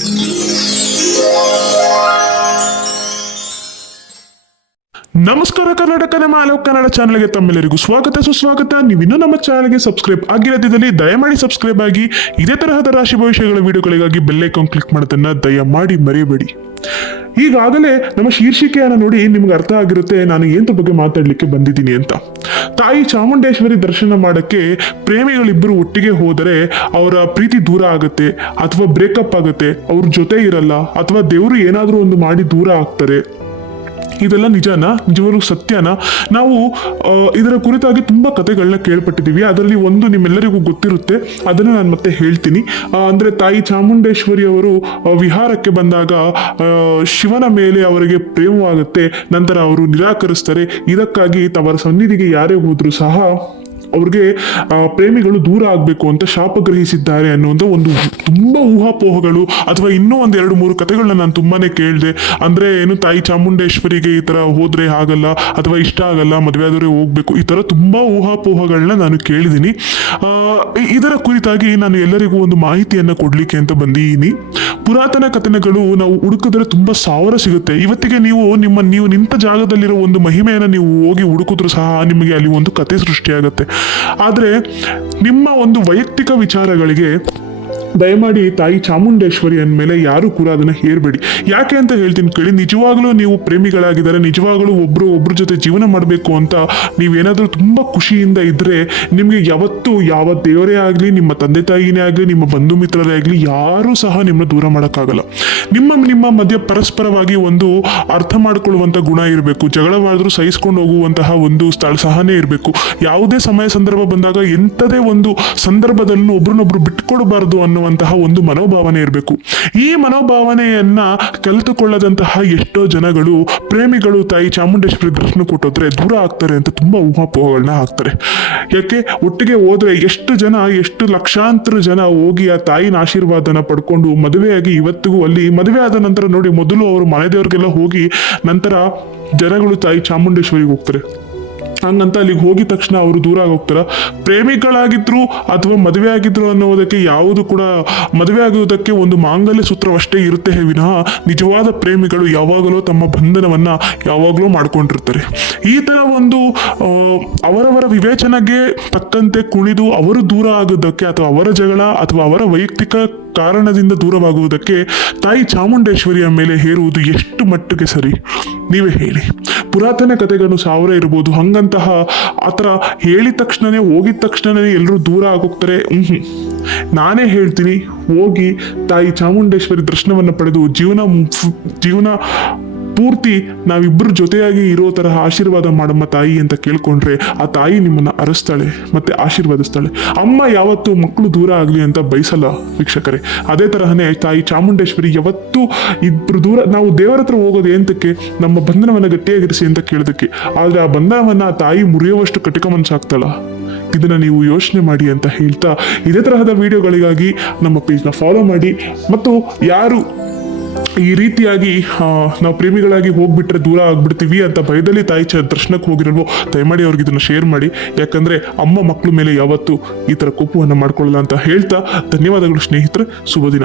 Música ನಮಸ್ಕಾರ ಕರ್ನಾಟಕ, ನಮ್ಮ ಆಲೋ ಕನ್ನಡ ಚಾನಲ್ಗೆ ತಮ್ಮೆಲ್ಲರಿಗೂ ಸ್ವಾಗತ. ಸುಸ್ವಾಗತ. ನೀವಿನ್ನೂ ನಮ್ಮ ಚಾನಲ್ಗೆ ಸಬ್ಸ್ಕ್ರೈಬ್ ಆಗಿರದಿದ್ದಲ್ಲಿ ದಯಮಾಡಿ ಸಬ್ಸ್ಕ್ರೈಬ್ ಆಗಿ. ಇದೇ ತರಹದ ರಾಶಿ ಭವಿಷ್ಯಗಳ ವಿಡಿಯೋಗಳಿಗಾಗಿ ಬೆಲ್ಲೈಕಾನ್ ಕ್ಲಿಕ್ ಮಾಡೋದನ್ನ ದಯಮಾಡಿ ಮರೆಯಬೇಡಿ ಈಗಾಗಲೇ ನಮ್ಮ ಶೀರ್ಷಿಕೆಯನ್ನು ನೋಡಿ ನಿಮ್ಗೆ ಅರ್ಥ ಆಗಿರುತ್ತೆ ನಾನು ಏಂತ ಬಗ್ಗೆ ಮಾತಾಡ್ಲಿಕ್ಕೆ ಬಂದಿದ್ದೀನಿ ಅಂತ. ತಾಯಿ ಚಾಮುಂಡೇಶ್ವರಿ ದರ್ಶನ ಮಾಡಕ್ಕೆ ಪ್ರೇಮಿಗಳಿಬ್ಬರು ಒಟ್ಟಿಗೆ ಹೋದರೆ ಅವರ ಪ್ರೀತಿ ದೂರ ಆಗುತ್ತೆ, ಅಥವಾ ಬ್ರೇಕಪ್ ಆಗುತ್ತೆ, ಅವ್ರ ಜೊತೆ ಇರಲ್ಲ, ಅಥವಾ ದೇವರು ಏನಾದರೂ ಒಂದು ಮಾಡಿ ದೂರ ಆಗ್ತಾರೆ. ಇದೆಲ್ಲ ನಿಜನಾ? ನಿಜವಾಗ್ಲೂ ಸತ್ಯನಾ? ನಾವು ಇದರ ಕುರಿತಾಗಿ ತುಂಬ ಕಥೆಗಳನ್ನ ಕೇಳ್ಪಟ್ಟಿದ್ದೀವಿ. ಅದರಲ್ಲಿ ಒಂದು ನಿಮ್ಮೆಲ್ಲರಿಗೂ ಗೊತ್ತಿರುತ್ತೆ. ಅದನ್ನು ನಾನು ಮತ್ತೆ ಹೇಳ್ತೀನಿ. ಅಂದರೆ ತಾಯಿ ಚಾಮುಂಡೇಶ್ವರಿ ಅವರು ವಿಹಾರಕ್ಕೆ ಬಂದಾಗ ಶಿವನ ಮೇಲೆ ಅವರಿಗೆ ಪ್ರೇಮವಾಗುತ್ತೆ. ನಂತರ ಅವರು ನಿರಾಕರಿಸ್ತಾರೆ. ಇದಕ್ಕಾಗಿ ತವರ ಸನ್ನಿಧಿಗೆ ಯಾರೇ ಹೋದರೂ ಸಹ ಅವ್ರಿಗೆ ಪ್ರೇಮಿಗಳು ದೂರ ಆಗಬೇಕು ಅಂತ ಶಾಪ ಗ್ರಹಿಸಿದ್ದಾರೆ ಅನ್ನುವಂಥ ಒಂದು ತುಂಬ ಊಹಾಪೋಹಗಳು ಅಥವಾ ಇನ್ನೂ ಒಂದು ಎರಡು ಮೂರು ಕಥೆಗಳನ್ನ ನಾನು ತುಂಬಾನೇ ಕೇಳಿದೆ. ಅಂದ್ರೆ ಏನು ತಾಯಿ ಚಾಮುಂಡೇಶ್ವರಿಗೆ ಈ ಥರ ಹೋದರೆ ಆಗಲ್ಲ ಅಥವಾ ಇಷ್ಟ ಆಗಲ್ಲ, ಮದುವೆ ಆದರೆ ಹೋಗ್ಬೇಕು, ಈ ಥರ ತುಂಬಾ ಊಹಾಪೋಹಗಳನ್ನ ನಾನು ಕೇಳಿದ್ದೀನಿ ಇದರ ಕುರಿತಾಗಿ ನಾನು ಎಲ್ಲರಿಗೂ ಒಂದು ಮಾಹಿತಿಯನ್ನು ಕೊಡ್ಲಿಕ್ಕೆ ಅಂತ ಬಂದಿದ್ದೀನಿ ಪುರಾತನ ಕಥನಗಳು ನಾವು ಹುಡುಕಿದ್ರೆ ತುಂಬಾ ಸಾವಿರ ಸಿಗುತ್ತೆ. ಇವತ್ತಿಗೆ ನೀವು ನಿಮ್ಮ, ನೀವು ನಿಂತ ಜಾಗದಲ್ಲಿರೋ ಒಂದು ಮಹಿಮೆಯನ್ನು ನೀವು ಹೋಗಿ ಹುಡುಕಿದ್ರು ಸಹ ನಿಮಗೆ ಅಲ್ಲಿ ಒಂದು ಕತೆ ಸೃಷ್ಟಿಯಾಗುತ್ತೆ. ಆದರೆ ನಿಮ್ಮ ಒಂದು ವೈಯಕ್ತಿಕ ವಿಚಾರಗಳಿಗೆ ದಯಮಾಡಿ ತಾಯಿ ಚಾಮುಂಡೇಶ್ವರಿ ಅಂದಮೇಲೆ ಯಾರು ಕೂಡ ಅದನ್ನ ಹೇರ್ಬೇಡಿ. ಯಾಕೆ ಅಂತ ಹೇಳ್ತೀನಿ ಕೇಳಿ, ನಿಜವಾಗ್ಲೂ ನೀವು ಪ್ರೇಮಿಗಳಾಗಿದ್ದಾರೆ ನಿಜವಾಗ್ಲೂ ಒಬ್ರು ಒಬ್ರ ಜೊತೆ ಜೀವನ ಮಾಡಬೇಕು ಅಂತ ನೀವೇನಾದ್ರೂ ತುಂಬಾ ಖುಷಿಯಿಂದ ಇದ್ರೆ ನಿಮಗೆ ಯಾವತ್ತೂ ಯಾವ ದೇವರೇ ಆಗಲಿ, ನಿಮ್ಮ ತಂದೆ ತಾಯಿನೇ ಆಗಲಿ, ನಿಮ್ಮ ಬಂಧು ಮಿತ್ರರೇ ಆಗಲಿ ಯಾರೂ ಸಹ ನಿಮ್ಮನ್ನ ದೂರ ಮಾಡೋಕ್ಕಾಗಲ್ಲ. ನಿಮ್ಮ ನಿಮ್ಮ ಮಧ್ಯೆ ಪರಸ್ಪರವಾಗಿ ಒಂದು ಅರ್ಥ ಮಾಡಿಕೊಳ್ಳುವಂಥ ಗುಣ ಇರಬೇಕು. ಜಗಳವಾದರೂ ಸಹಿಸ್ಕೊಂಡು ಹೋಗುವಂತಹ ಒಂದು ಸ್ಥಳ ಸಹನೇ ಇರಬೇಕು. ಯಾವುದೇ ಸಮಯ ಸಂದರ್ಭ ಬಂದಾಗ ಎಂಥದೇ ಒಂದು ಸಂದರ್ಭದಲ್ಲೂ ಒಬ್ರನ್ನೊಬ್ರು ಬಿಟ್ಕೊಡಬಾರದು ಅನ್ನುವಂತಹ ಒಂದು ಮನೋಭಾವನೆ ಇರಬೇಕು. ಈ ಮನೋಭಾವನೆಯನ್ನ ಕಲಿತುಕೊಳ್ಳದಂತಹ ಎಷ್ಟೋ ಜನಗಳು, ಪ್ರೇಮಿಗಳು, ತಾಯಿ ಚಾಮುಂಡೇಶ್ವರಿ ದರ್ಶನ ಕೊಟ್ಟೋದ್ರೆ ದೂರ ಆಗ್ತಾರೆ ಅಂತ ತುಂಬಾ ಊಹಾಪೋಹಗಳನ್ನ ಹಾಕ್ತಾರೆ. ಯಾಕೆ? ಒಟ್ಟಿಗೆ ಹೋದ್ರೆ ಎಷ್ಟು ಜನ, ಎಷ್ಟು ಲಕ್ಷಾಂತರ ಜನ ಹೋಗಿ ಆ ತಾಯಿನ ಆಶೀರ್ವಾದನ ಪಡ್ಕೊಂಡು ಮದುವೆಯಾಗಿ ಇವತ್ತಿಗೂ ಅಲ್ಲಿ, ಮದುವೆ ಆದ ನಂತರ ನೋಡಿ ಮೊದಲು ಅವರು ಮನೆ ದೇವ್ರಿಗೆಲ್ಲ ಹೋಗಿ ನಂತರ ಜನಗಳು ತಾಯಿ ಚಾಮುಂಡೇಶ್ವರಿಗೆ ಹೋಗ್ತಾರೆ. ಹಂಗಂತ ಅಲ್ಲಿಗೆ ಹೋಗಿದ ತಕ್ಷಣ ಅವರು ದೂರ ಆಗೋಗ್ತಾರ. ಪ್ರೇಮಿಗಳಾಗಿದ್ರು ಅಥವಾ ಮದುವೆ ಆಗಿದ್ರು ಅನ್ನೋದಕ್ಕೆ ಯಾವುದು ಕೂಡ ಮದುವೆ ಆಗುವುದಕ್ಕೆ ಒಂದು ಮಾಂಗಲ್ಯ ಸೂತ್ರವಷ್ಟೇ ಇರುತ್ತೆ ವಿನಃ. ನಿಜವಾದ ಪ್ರೇಮಿಗಳು ಯಾವಾಗಲೂ ತಮ್ಮ ಬಂಧನವನ್ನ ಯಾವಾಗಲೂ ಮಾಡ್ಕೊಂಡಿರ್ತಾರೆ. ಈ ತರ ಒಂದು ಅವರವರ ವಿವೇಚನೆಗೆ ತಕ್ಕಂತೆ ಕುಣಿದು ಅವರು ದೂರ ಆಗೋದಕ್ಕೆ ಅಥವಾ ಅವರ ಜಗಳ ಅಥವಾ ಅವರ ವೈಯಕ್ತಿಕ ಕಾರಣದಿಂದ ದೂರವಾಗುವುದಕ್ಕೆ ತಾಯಿ ಚಾಮುಂಡೇಶ್ವರಿಯ ಮೇಲೆ ಹೇರುವುದು ಎಷ್ಟು ಮಟ್ಟಿಗೆ ಸರಿ? ನೀವೇ ಹೇಳಿ. ಪುರಾತನ ಕಥೆಗಳು ಸಾವಿರ ಇರ್ಬೋದು. ಹಂಗಂತಹ ಆ ಥರ ಹೇಳಿದ ತಕ್ಷಣನೇ, ಹೋಗಿದ ತಕ್ಷಣನೇ ಎಲ್ಲರೂ ದೂರ ಆಗೋಗ್ತಾರೆ. ಹ್ಞೂ ನಾನೇ ಹೇಳ್ತೀನಿ, ಹೋಗಿ ತಾಯಿ ಚಾಮುಂಡೇಶ್ವರಿ ದರ್ಶನವನ್ನು ಪಡೆದು ಜೀವನ ಜೀವನ ಪೂರ್ತಿ ನಾವಿಬ್ಬರ ಜೊತೆಯಾಗಿ ಇರೋ ತರಹ ಆಶೀರ್ವಾದ ಮಾಡಮ್ಮ ತಾಯಿ ಅಂತ ಕೇಳ್ಕೊಂಡ್ರೆ ಆ ತಾಯಿ ನಿಮ್ಮನ್ನ ಅರಸ್ತಾಳೆ, ಮತ್ತೆ ಆಶೀರ್ವಾದಿಸ್ತಾಳೆ. ಅಮ್ಮ ಯಾವತ್ತು ಮಕ್ಕಳು ದೂರ ಆಗಲಿ ಅಂತ ಬಯಸಲ್ಲ ವೀಕ್ಷಕರೇ. ಅದೇ ತರಹನೇ ತಾಯಿ ಚಾಮುಂಡೇಶ್ವರಿ ಯಾವತ್ತೂ ಇಬ್ರು ದೂರ, ನಾವು ದೇವರ ಹತ್ರ ಹೋಗೋದು ಎಂತಕ್ಕೆ? ನಮ್ಮ ಬಂಧನವನ್ನ ಗಟ್ಟಿಯಾಗಿರಿಸಿ ಅಂತ ಕೇಳೋದಕ್ಕೆ ಆದ್ರೆ ಆ ಬಂಧನವನ್ನ ತಾಯಿ ಮುರಿಯುವಷ್ಟು ಕಟಿಕ ಮನಸ್ಸಾಗ್ತಾಳ. ಇದನ್ನು ನೀವು ಯೋಚನೆ ಮಾಡಿ ಅಂತ ಹೇಳ್ತಾ ಇದೇ ತರಹದ ವಿಡಿಯೋಗಳಿಗಾಗಿ ನಮ್ಮ ಪೇಜ್ನ ಫಾಲೋ ಮಾಡಿ. ಮತ್ತು ಯಾರು ಈ ರೀತಿಯಾಗಿ ನಾವು ಪ್ರೇಮಿಗಳಾಗಿ ಹೋಗ್ಬಿಟ್ರೆ ದೂರ ಆಗ್ಬಿಡ್ತೀವಿ ಅಂತ ಭಯದಲ್ಲಿ ತಾಯಿ ಚ, ದರ್ಶನಕ್ಕೆ ಹೋಗಿರಲ್ವೋ, ದಯಮಾಡಿ ಅವ್ರಿಗೆ ಇದನ್ನು ಶೇರ್ ಮಾಡಿ. ಯಾಕಂದರೆ ಅಮ್ಮ ಮಕ್ಕಳ ಮೇಲೆ ಯಾವತ್ತೂ ಈ ಥರ ಕೋಪವನ್ನು ಮಾಡ್ಕೊಳ್ಳಲ್ಲ ಅಂತ ಹೇಳ್ತಾ ಧನ್ಯವಾದಗಳು ಸ್ನೇಹಿತರೆ ಶುಭ ದಿನ